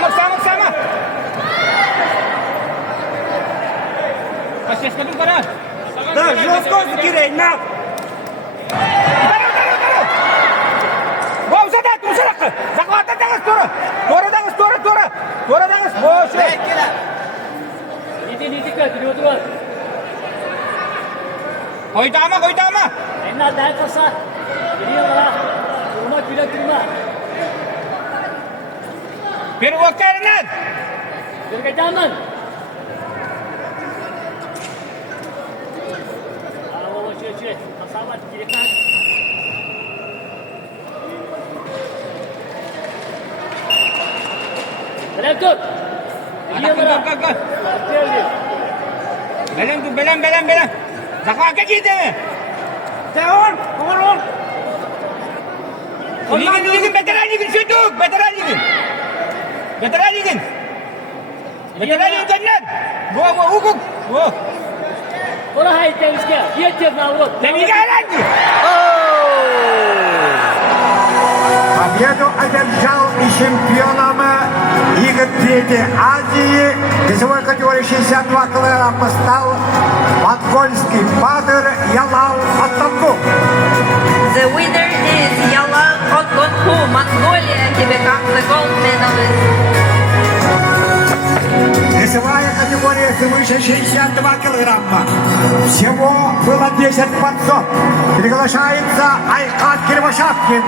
Sama. Посеска Дубара. Да, жестко Кирей, на! Wow, usada. Захвата даңыз, Тора даңыз. Бошы. Иди, переводила. Koytama. Enna дай паса. Иди, бара. Turma. Перевокарнат. Бергаджанман. Че. Пасават телефон. Belem. Захватка gitti mi? Devam, oğlum! Ligin, veteran ligin çocuk, veteran ligin kendiler. Hukuk. Kola hay temizke. Diyet navrot. Temizke herhangi. Победу одержал и чемпионом Игорь Азии весовой категории 62 килограмма стал монгольский Бадыр Ялал Атанку. The winner is Yalan Otgonku, Mongolia. He becomes the gold medalist. Весовая категория свыше 62 килограмма. Всего было 10 борцов. Приглашается Айкат Кирвашавкин,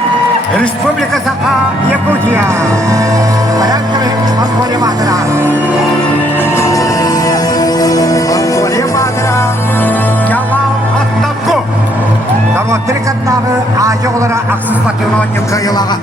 Республика Саха-Якутия. Порядковый Монголия Бадыра. Ялал Атанку. Народ трикотнавы, а жоғлары ақсыз патионы не қайылаға.